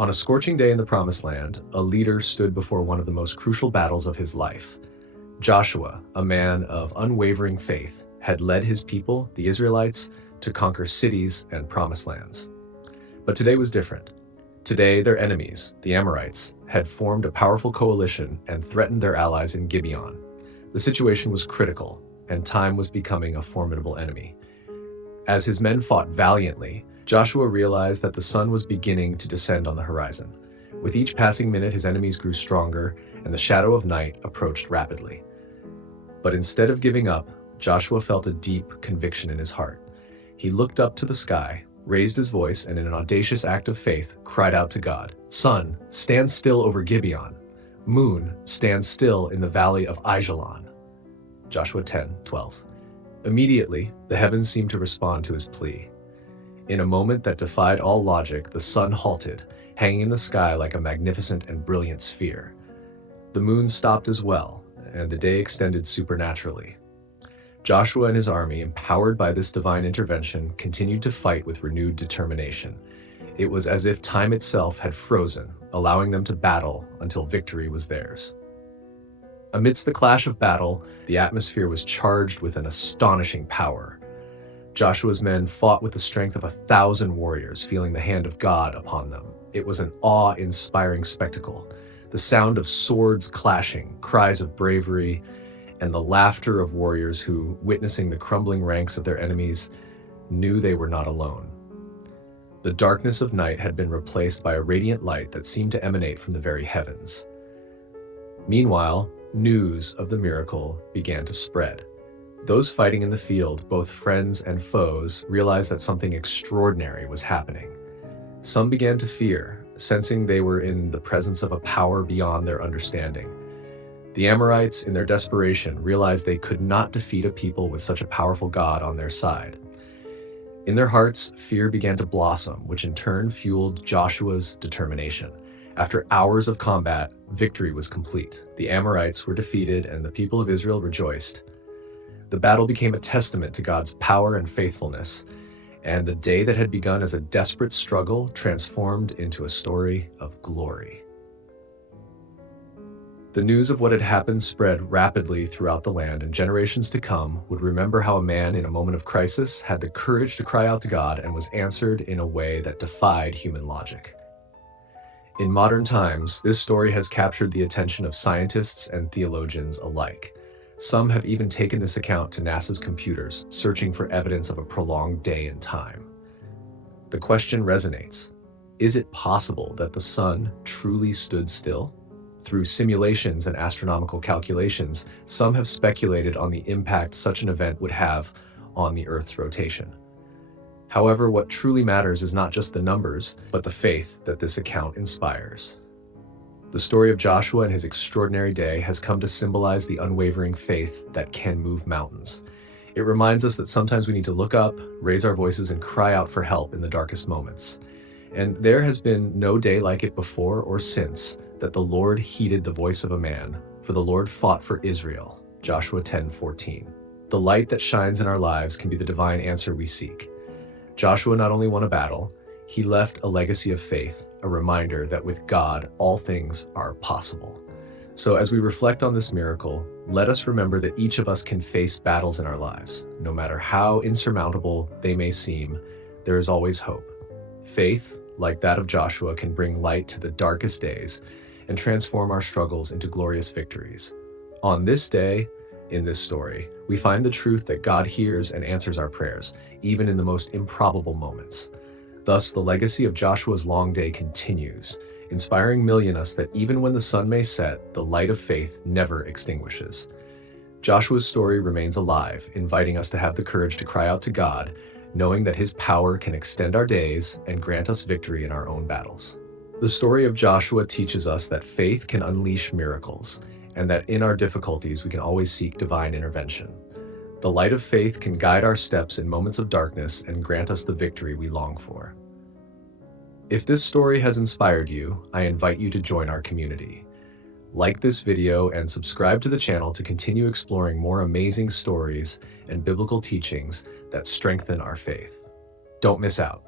On a scorching day in the Promised Land, a leader stood before one of the most crucial battles of his life. Joshua, a man of unwavering faith, had led his people, the Israelites, to conquer cities and promised lands. But today was different. Today, their enemies, the Amorites, had formed a powerful coalition and threatened their allies in Gibeon. The situation was critical, and time was becoming a formidable enemy. As his men fought valiantly, Joshua realized that the sun was beginning to descend on the horizon. With each passing minute, his enemies grew stronger, and the shadow of night approached rapidly. But instead of giving up, Joshua felt a deep conviction in his heart. He looked up to the sky, raised his voice, and in an audacious act of faith, cried out to God, "Sun, stand still over Gibeon. Moon, stand still in the valley of Aijalon." Joshua 10:12. Immediately, the heavens seemed to respond to his plea. In a moment that defied all logic, the sun halted, hanging in the sky like a magnificent and brilliant sphere. The moon stopped as well, and the day extended supernaturally. Joshua and his army, empowered by this divine intervention, continued to fight with renewed determination. It was as if time itself had frozen, allowing them to battle until victory was theirs. Amidst the clash of battle, the atmosphere was charged with an astonishing power. Joshua's men fought with the strength of 1,000 warriors, feeling the hand of God upon them. It was an awe-inspiring spectacle. The sound of swords clashing, cries of bravery, and the laughter of warriors who, witnessing the crumbling ranks of their enemies, knew they were not alone. The darkness of night had been replaced by a radiant light that seemed to emanate from the very heavens. Meanwhile, news of the miracle began to spread. Those fighting in the field, both friends and foes, realized that something extraordinary was happening. Some began to fear, sensing they were in the presence of a power beyond their understanding. The Amorites, in their desperation, realized they could not defeat a people with such a powerful God on their side. In their hearts, fear began to blossom, which in turn fueled Joshua's determination. After hours of combat, victory was complete. The Amorites were defeated, and the people of Israel rejoiced. The battle became a testament to God's power and faithfulness, and the day that had begun as a desperate struggle transformed into a story of glory. The news of what had happened spread rapidly throughout the land, and generations to come would remember how a man in a moment of crisis had the courage to cry out to God and was answered in a way that defied human logic. In modern times, this story has captured the attention of scientists and theologians alike. Some have even taken this account to NASA's computers, searching for evidence of a prolonged day in time. The question resonates. Is it possible that the sun truly stood still? Through simulations and astronomical calculations, some have speculated on the impact such an event would have on the Earth's rotation. However, what truly matters is not just the numbers, but the faith that this account inspires. The story of Joshua and his extraordinary day has come to symbolize the unwavering faith that can move mountains. It reminds us that sometimes we need to look up, raise our voices, and cry out for help in the darkest moments. And there has been no day like it before or since that the Lord heeded the voice of a man, for the Lord fought for Israel. Joshua 10:14. The light that shines in our lives can be the divine answer we seek. Joshua not only won a battle, he left a legacy of faith, a reminder that with God, all things are possible. So as we reflect on this miracle, let us remember that each of us can face battles in our lives. No matter how insurmountable they may seem, there is always hope. Faith, like that of Joshua, can bring light to the darkest days and transform our struggles into glorious victories. On this day, in this story, we find the truth that God hears and answers our prayers, even in the most improbable moments. Thus, the legacy of Joshua's long day continues, inspiring us that even when the sun may set, the light of faith never extinguishes. Joshua's story remains alive, inviting us to have the courage to cry out to God, knowing that his power can extend our days and grant us victory in our own battles. The story of Joshua teaches us that faith can unleash miracles, and that in our difficulties we can always seek divine intervention. The light of faith can guide our steps in moments of darkness and grant us the victory we long for. If this story has inspired you, I invite you to join our community. Like this video and subscribe to the channel to continue exploring more amazing stories and biblical teachings that strengthen our faith. Don't miss out.